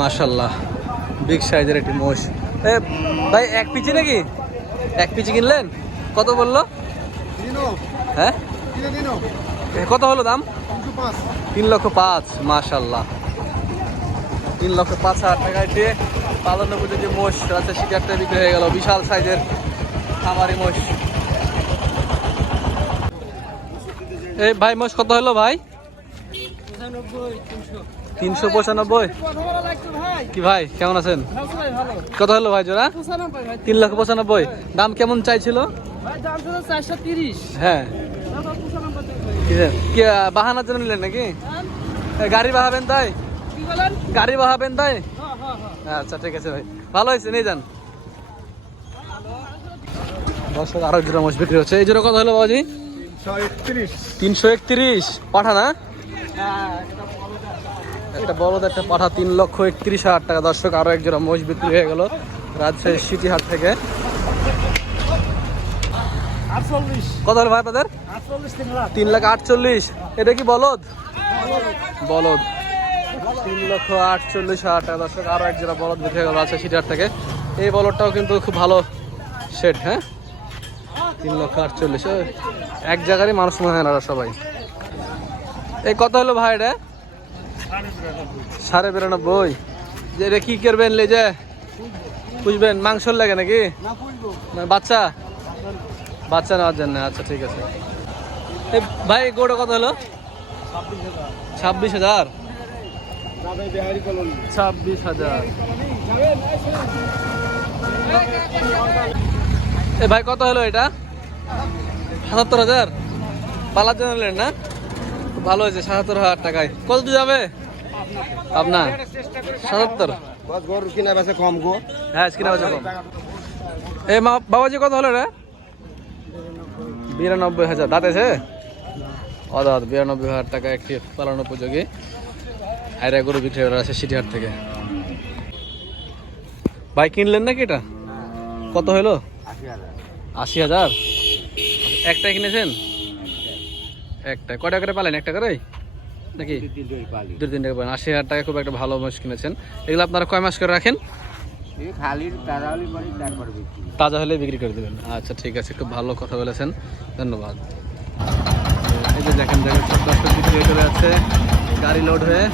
মাশাল্লাহ বিগ সাইজের একটি মোষ। এ ভাই এক পিচি নাকি? এক পিচি কিনলেন? কত বলল? হ্যাঁ? এ, কত হলো দাম? তিন লক্ষ পাঁচ মাশাল্লাহ তিন লক্ষ পাঁচ হাজার টাকায় দিয়ে পালন যে মোষ আছে সেটি একটা বিক্রি হয়ে গেল। বিশাল সাইজের খামারি মোষ। এই ভাই মোষ কত হলো ভাই? তিনশো পঁচানব্বই? কি ভাই কেমন আছেন? কত হলো ভাই জোড়া? তিন লক্ষ পঁচানব্বই। দাম কেমন চাইছিল? হ্যাঁ। কি বাহানার জন্য নিলেন নাকি? গাড়ি বাহাবেন তাই? গাড়ি বাহাবেন তাই? হ্যাঁ হ্যাঁ হ্যাঁ আচ্ছা ঠিক আছে ভাই। ভালো হয়েছে নিয়ে যান। দর্শক আরও জোড়া মোষ বিক্রি হচ্ছে। এই জোড়া কত হলো বাবাজি? তিনশো একত্রিশ। পাঠা না একটা বড়দের একটা পাঠা তিন লক্ষ একত্রিশ হাজার টাকা। দর্শক আরও এক জোড়া মোষ বিক্রি হয়ে গেল রাজশাহী সিটি হাট থেকে। কত হলো ভাই আপনাদের? তিন লাখ। আটচল্লিশ। এটা কি বলদ? বলদ। তিন লক্ষ আটচল্লিশ হাজার টাকা। দর্শক আরও এক জোড়া বলদ বিক্রি হয়ে গেল রাজশাহী সিটি হাট থেকে। এই বলদটাও কিন্তু খুব ভালো সেট হ্যাঁ? তিন লক্ষ আটচল্লিশ। এক জায়গারই মানুষ মনে হয় না সবাই। এই কত হলো ভাই এটা? সাড়ে বিরানব্বই। যে এটা কি করবেন লে যে? বুঝবেন মাংসর লাগে নাকি? বাচ্চা? বাচ্চা নেওয়ার জন্য আচ্ছা ঠিক আছে। ভাই গোটা কত হলো? ছাব্বিশ হাজার। ছাব্বিশ হাজার। এ, ভাই, কত হলো এটা? সাতাত্তর হাজার? পালার জন্য না? ভালো হয়েছে, সাতাত্তর হাজার টাকায়। কত যাবে? আপনার সাতাত্তর। কিনা বেছে কম গো। হ্যাঁ কিনা বাজে কম এ মা বাবাজি কত হলো রে? বিরানব্বই হাজার। দাঁতেছে অদাত বিরানব্বই হাজার টাকা একটি পালন উপযোগী। আয়রা গরু বিক্রি করা আছে সিটি হাট থেকে। ভাই কিনলেন নাকি এটা? কত হলো? আশি হাজার। একটাই কিনেছেন? একটা কয়টা করে পালেন? একটা করে নাকি? দু তিন টাকা পালেন আশি হাজার টাকা খুব একটা ভালো মাছ কিনেছেন। এগুলো আপনারা কয় মাস করে রাখেন? তাজা হলে বিক্রি করে দেবেন। আচ্ছা ঠিক আছে। খুব ভালো কথা বলেছেন। ধন্যবাদ। এই যে দেখেন দেখেন সব দশটা বিক্রি হয়ে চলে যাচ্ছে। গাড়ি লোড হয়ে।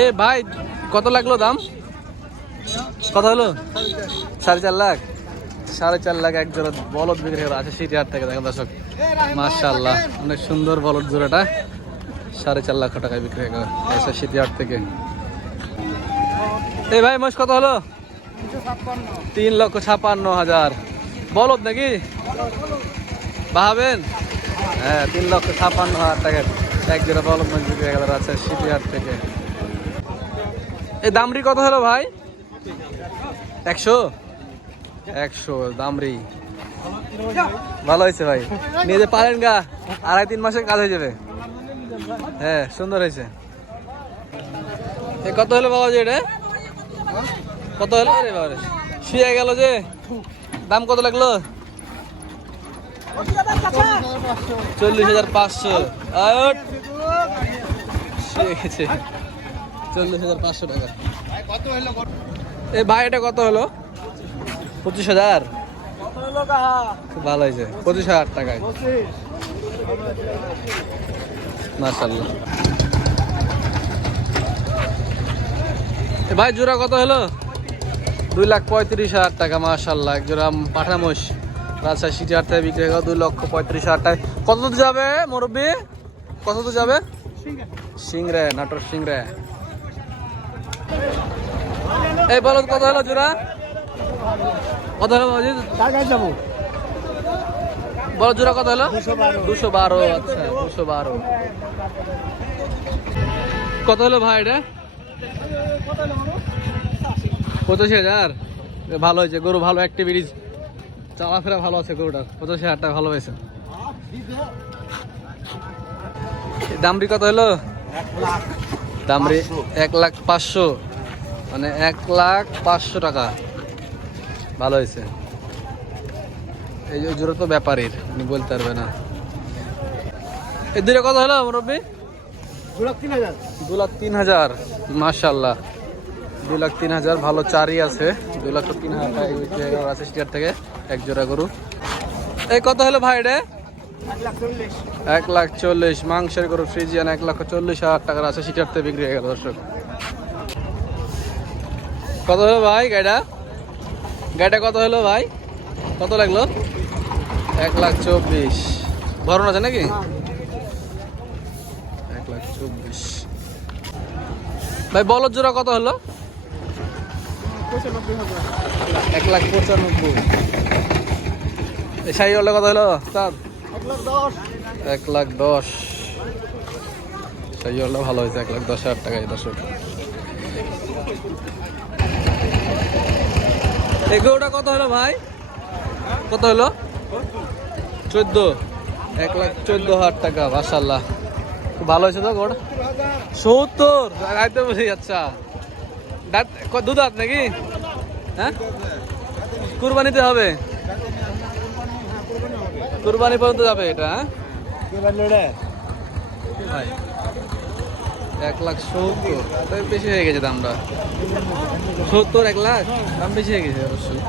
এ ভাই কত লাগল দাম? কত হলো? সাড়ে চার লাখ? সাড়ে চার লাখ এক জোড়া বলদ বিক্রি করা আছে সিটি হাট থেকে, দেখেন দর্শক। মাশাল্লাহ অনেক সুন্দর বলদ জোড়াটা। সাড়ে চার লাখ টাকায় বিক্রি আচ্ছা সিটি হাট থেকে। এই ভাই মোষ কত হলো? তিন লক্ষ ছাপান্ন হাজার। বলদ নাকি? বাহাবেন হ্যাঁ তিন লক্ষ ছাপান্ন হাজার টাকার এক জোড়া বলদ বিক্রি গেল আচ্ছা সিটি হাট থেকে। এই দামরি কত হলো ভাই? একশো? একশো দামরি ভালো হয়েছে ভাই। যে পারেন গা, আড়াই তিন মাসের কাজ হয়ে যাবে। হ্যাঁ সুন্দর হয়েছে। এ, কত হলো বাবা যে এটা? কত হলো? রে বাবা শুয়ে গেল যে। দাম কত লাগল? চল্লিশ হাজার পাঁচশো। শুয়ে গেছে। চল্লিশ হাজার পাঁচশো টাকা। এই ভাই এটা কত হলো? পঁচিশ হাজার। খুব ভালো হয়েছে। পঁচিশ হাজার টাকায়। মার্শাল্লাহ এ ভাই জোড়া কত হলো? দুই লাখ পঁয়ত্রিশ হাজার টাকা মার্শাল্লাহ এক জোড়া পাঠামোষ রাজশাহী সিটি হাট থেকে বিক্রি হয়ে দুই লক্ষ পঁয়ত্রিশ হাজার টাকা কত দূর যাবে মুরব্বী? কত দূর যাবে? সিংড়ে নাটোর সিংড়ে এই বলদ কত হলো জোড়া। কত হলো বাবাজি যাব? বড় জোড়া কত হলো? দুশো বারো। আচ্ছা দুশো বারো। কত হলো ভাই এটা? পঁচাশি হাজার? ভালো হয়েছে গরু ভালো অ্যাক্টিভিটিস চলাফেরা ভালো আছে গরুটার। পঁচাশি হাজার টাকা ভালো হয়েছে। দামরি কত হলো? দামরি এক লাখ পাঁচশো। মানে এক লাখ পাঁচশো টাকা। ভালো হয়েছে। এই জোড়া তো ব্যাপারীর উনি বলতে পারবে না। এই দুটো কত হলো মুরব্বী? দু লাখ তিন হাজার। দু লাখ তিন হাজার মাশাল্লাহ দু লাখ তিন হাজার ভালো চারই আছে। দু লাখ তিন হাজার আছে স্টিয়ার থেকে এক জোড়া গরু। এই কত হলো ভাই রে এক লাখ চল্লিশ মাংসের গরু ফ্রিজিয়ান এক লাখ চল্লিশ হাজার টাকার আছে সিটার থেকে বিক্রি হয়ে গেল দর্শক। কত হলো ভাই গাড়িটা? গাড়িটা কত হলো ভাই? কত লাগল? এক লাখ চব্বিশ। ভরণ আছে নাকি? এক লাখ চব্বিশ। ভাই, বলদ জোড়া কত হলো? এক লাখ পঁচানব্বই। এই হলে কত হলো? স্যার? এক লাখ দশ। লাখ হলে ভালো হয়েছে, এক লাখ দশ হাজার টাকায়, দর্শক। এগুলোটা কত হলো ভাই? কত হলো? চোদ্দ। এক লাখ চোদ্দ হাজার টাকা মাসাল্লাহ খুব ভালো হয়েছে তো গোড়? সত্তর। রাইতে বসে আচ্ছা। দাঁত দু দাঁত নাকি? হ্যাঁ? কুরবানিতে হবে? কুরবানি পর্যন্ত যাবে এটা হ্যাঁ? ভাই। এক লাখ সত্তর। তাই বেশি হয়ে গেছে দামটা। সত্তর, এক লাখ? দাম বেশি হয়ে গেছে অবশ্যই